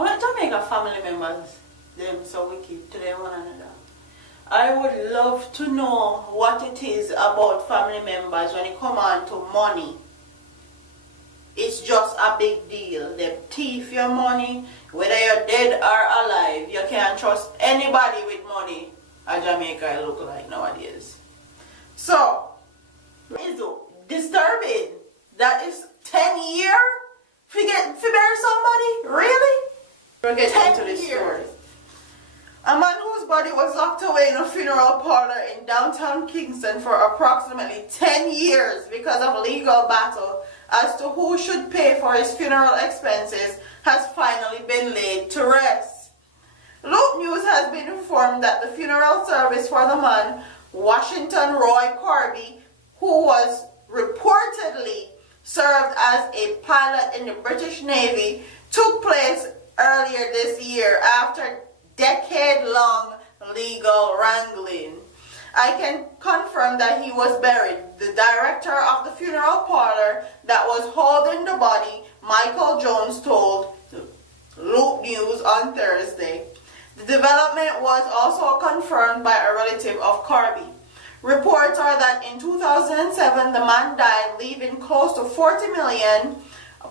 Well, Jamaica family members, them so wicked to them one another. I would love to know what it is about family members when it come on to money. It's just a big deal. They thief your money, whether you're dead or alive. You can't trust anybody with money. Jamaica look like nowadays. So, it's disturbing that it's 10 years to bury somebody? Really? We'll get into this story. A man whose body was locked away in a funeral parlor in downtown Kingston for approximately 10 years because of a legal battle as to who should pay for his funeral expenses has finally been laid to rest. Loop News has been informed that the funeral service for the man, Washington Roy Corby, who was reportedly served as a pilot in the British Navy, took place earlier this year after decade-long legal wrangling. I can confirm that he was buried. The director of the funeral parlor that was holding the body, Michael Jones, told Loop News on Thursday. The development was also confirmed by a relative of Corby. Reports are that in 2007 the man died, leaving close to $40 million,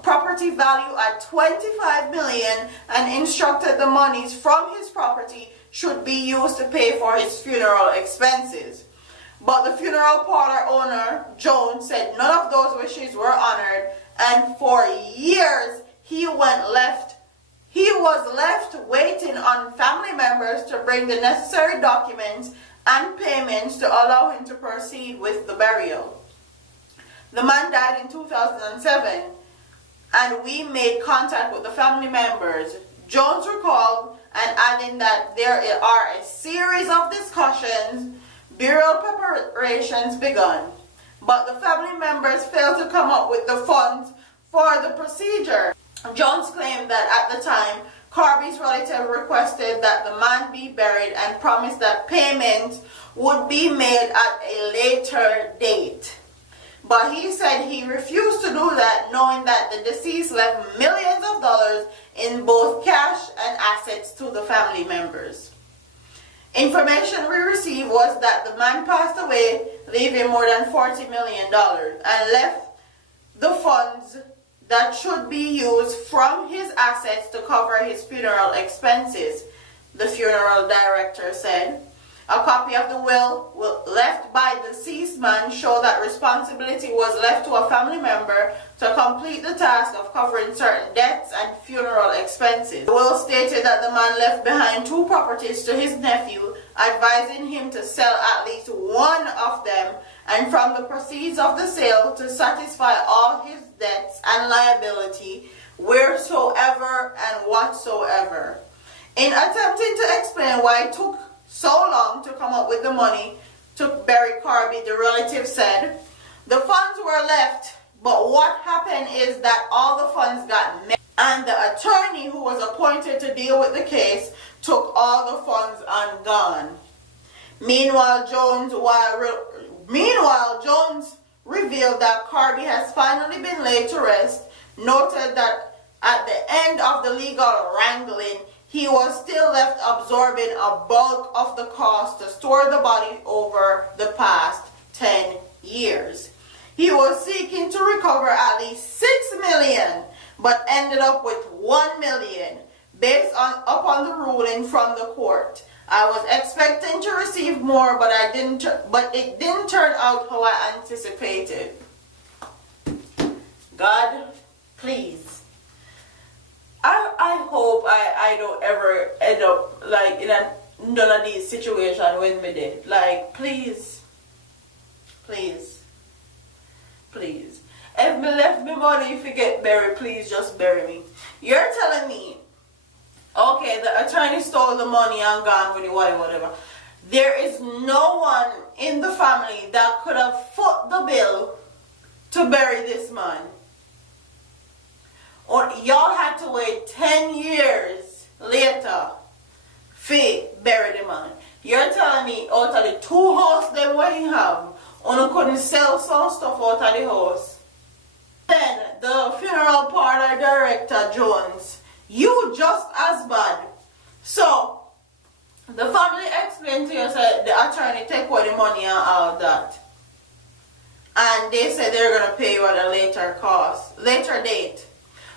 property value at $25 million, and instructed the monies from his property should be used to pay for his funeral expenses. But the funeral parlor owner, Jones, said none of those wishes were honored, and for years he was left waiting on family members to bring the necessary documents and payments to allow him to proceed with the burial. The man died in 2007, and we made contact with the family members, Jones recalled, and adding that there are a series of discussions, burial preparations begun, but the family members failed to come up with the funds for the procedure. Jones claimed that at the time, Corby's relative requested that the man be buried and promised that payments would be made at a later date. But he said he refused to do that, knowing that the deceased left millions of dollars in both cash and assets to the family members. Information we received was that the man passed away, leaving more than $40 million, and left the funds that should be used from his assets to cover his funeral expenses, the funeral director said. A copy of the will left by the deceased man showed that responsibility was left to a family member to complete the task of covering certain debts and funeral expenses. The will stated that the man left behind 2 properties to his nephew, advising him to sell at least one of them, and from the proceeds of the sale to satisfy all his debts and liability wheresoever and whatsoever. In attempting to explain why it took so long to come up with the money to bury Corby, the relative said, the funds were left, but what happened is that all the funds got met, and the attorney who was appointed to deal with the case took all the funds and gone. Meanwhile, Jones revealed that Corby has finally been laid to rest, noted that at the end of the legal wrangling, he was still left absorbing a bulk of the cost to store the body over the past 10 years. He was seeking to recover at least $6 million, but ended up with $1 million, based upon the ruling from the court. I was expecting to receive more, but it didn't turn out how I anticipated. God, please. I hope I don't ever end up like in none of these situations when me dead. Like, please. Please. Please. If me left me money, if you get buried, please just bury me. You're telling me, okay, the attorney stole the money and gone with it, whatever. There is no one in the family that could have foot the bill to bury this man. Or y'all had to wait 10 years later to bury the man. You're telling me out of the 2 houses that we have, you couldn't sell some stuff out of the house. Then the funeral parlor director Jones you just as bad. So the family explained to you that the attorney take away the money and all that. And they said they're gonna pay you at a later date.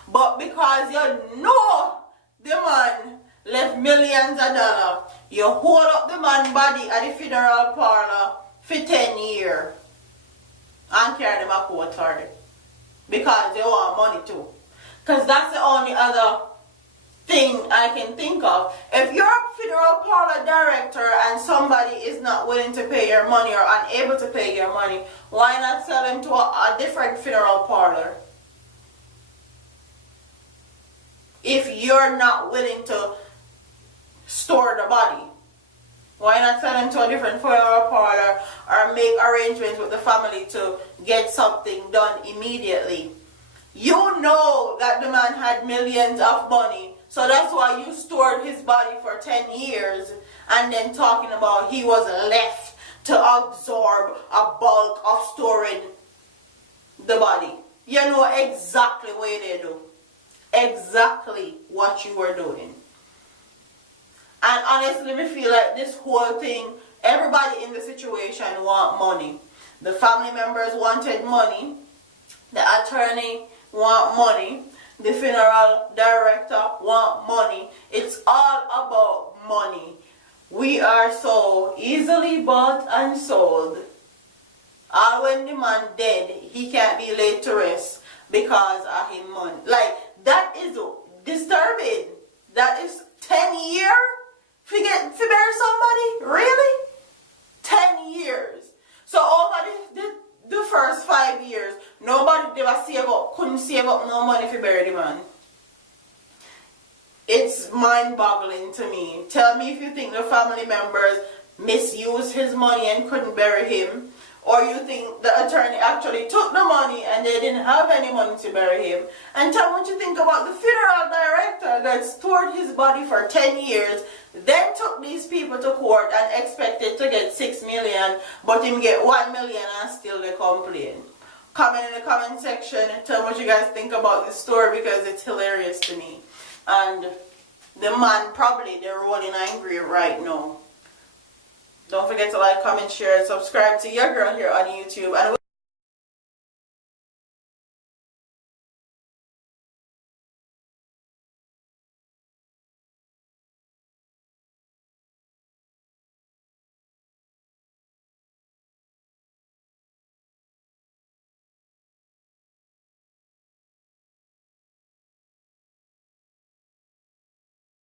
But because you know the man left millions of dollars, you hold up the man's body at the funeral parlor for 10 years and carry them a court for it. Because they want money too. Because that's the only other thing I can think of. If you're a funeral parlor director and somebody is not willing to pay your money or unable to pay your money, why not sell them to a different funeral parlor? If you're not willing to store the body, why not sell them to a different funeral parlor or make arrangements with the family to get something done immediately? You know that the man had millions of money, so that's why you stored his body for 10 years and then talking about he was left to absorb a bulk of storing the body. You know exactly what they do. Exactly what you were doing. And honestly, me feel like this whole thing, everybody in the situation want money. The family members wanted money. The attorney want money. The funeral director want money. It's all about money. We are so easily bought and sold. And when the man dead, he can't be laid to rest because of his money. Like, that is disturbing. That is 10 years to bury somebody? Really? 10 years. So over the first 5 years, nobody ever couldn't save up no money to bury the man. It's mind-boggling to me. Tell me if you think the family members misused his money and couldn't bury him, or you think the attorney actually took the money and they didn't have any money to bury him. And tell me what you think about the funeral director that stored his body for 10 years, then took these people to court and expected to get 6 million, but him get 1 million and still they complain. Comment in the comment section and tell me what you guys think about this story, because it's hilarious to me. And the man, probably they're rolling angry right now. Don't forget to like, comment, share, and subscribe to your girl here on YouTube. And